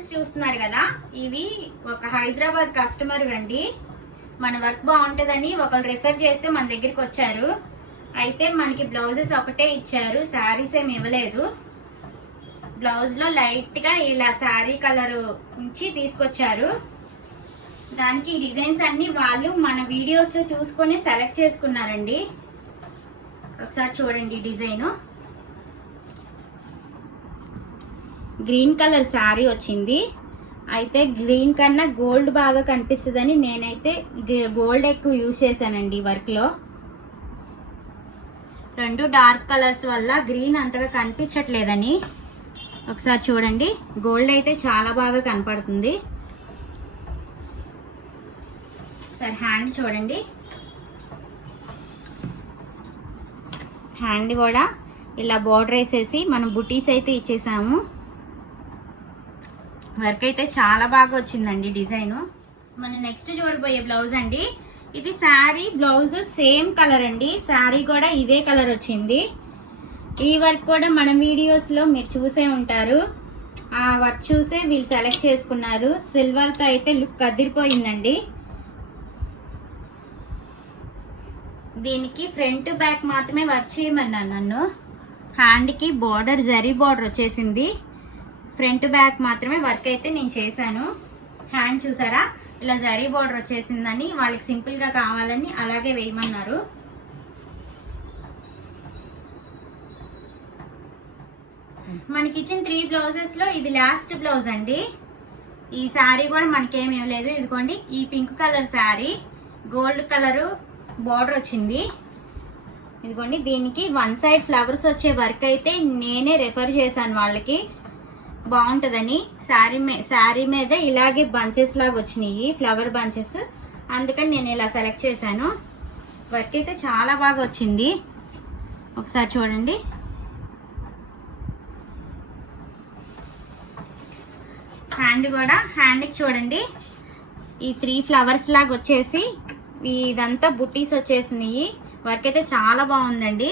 Blouses చూస్తున్నారు కదా, ఇవి ఒక హైదరాబాద్ కస్టమర్ అండి. మన వర్క్ బాగుంటుందని ఒకరు రిఫర్ చేస్తే మన దగ్గరికి వచ్చారు. అయితే మనకి బ్లౌజెస్ ఒకటే ఇచ్చారు, శారీస్ ఏమి ఇవ్వలేదు. బ్లౌజ్ లో లైట్ గా ఇలా శారీ కలర్ నుంచి తీసుకొచ్చారు. దానికి డిజైన్స్ అన్ని వాళ్ళు మన వీడియోస్ లో చూసుకొని సెలెక్ట్ చేసుకున్నారండి. ఒకసారి చూడండి డిజైన్. గ్రీన్ కలర్ శారీ వచ్చింది. అయితే గ్రీన్ కన్నా గోల్డ్ బాగా కనిపిస్తుందని నేనైతే గోల్డ్ ఎక్కువ యూజ్ చేశానండి వర్క్ లో. రెండు డార్క్ కలర్స్ వల్ల గ్రీన్ అంతగా కనిపించట్లేదని. ఒకసారి చూడండి, గోల్డ్ అయితే చాలా బాగా కనపడుతుంది. ఒకసారి హ్యాండ్ చూడండి. హ్యాండ్ కూడా ఇలా బోర్డర్ వేసేసి మనం బుటీస్ అయితే ఇచ్చేసాము. వర్క్ అయితే చాలా బాగా వచ్చిందండి డిజైన్. మనం నెక్స్ట్ చూడబోయే బ్లౌజ్ అండి. ఇది శారీ బ్లౌజ్ సేమ్ కలర్ అండి. శారీ కూడా ఇదే కలర్ వచ్చింది. ఈ వర్క్ కూడా మన వీడియోస్ లో మీరు చూసే ఉంటారు. ఆ వర్క్ చూసే వీళ్ళు సెలెక్ట్ చేసుకున్నారు. సిల్వర్ తో అయితే లుక్ అదిరిపోయిందండి. దీనికి ఫ్రంట్ బ్యాక్ మాత్రమే వర్క్ చేయమన్నాను నన్ను. హ్యాండ్ కి బోర్డర్ జరీ బోర్డర్ వచ్చేసింది. ఫ్రంట్ బ్యాక్ మాత్రమే వర్క్ అయితే నేను చేశాను. హ్యాండ్ చూసారా, ఇలా జరీ బోర్డర్ వచ్చేసిందని వాళ్ళకి సింపుల్ గా కావాలని అలాగే వేయమన్నారు. మనకి ఇచ్చిన 3 బ్లౌజెస్ లో ఇది లాస్ట్ బ్లౌజ్ అండి. ఈ శారీ కూడా మనకేమీ లేదు. ఇదిగోండి, ఈ pink colour sari gold colour border వచ్చింది. ఇదిగోండి, దీనికి వన్ సైడ్ ఫ్లవర్స్ వచ్చే వర్క్ అయితే నేనే రెఫర్ చేశాను వాళ్ళకి, బాగుంటుందని. శారీ మీద ఇలాగే బంచెస్ లాగా వచ్చినాయి, ఫ్లవర్ బంచెస్. అందుకని నేను ఇలా సెలెక్ట్ చేశాను. వర్క్ అయితే చాలా బాగా వచ్చింది. ఒకసారి చూడండి. హ్యాండ్ కూడా, హ్యాండ్కి చూడండి, ఈ 3 ఫ్లవర్స్ లాగా వచ్చేసి ఇదంతా బుట్టీస్ వచ్చేసినాయి. వర్క్ అయితే చాలా బాగుందండి.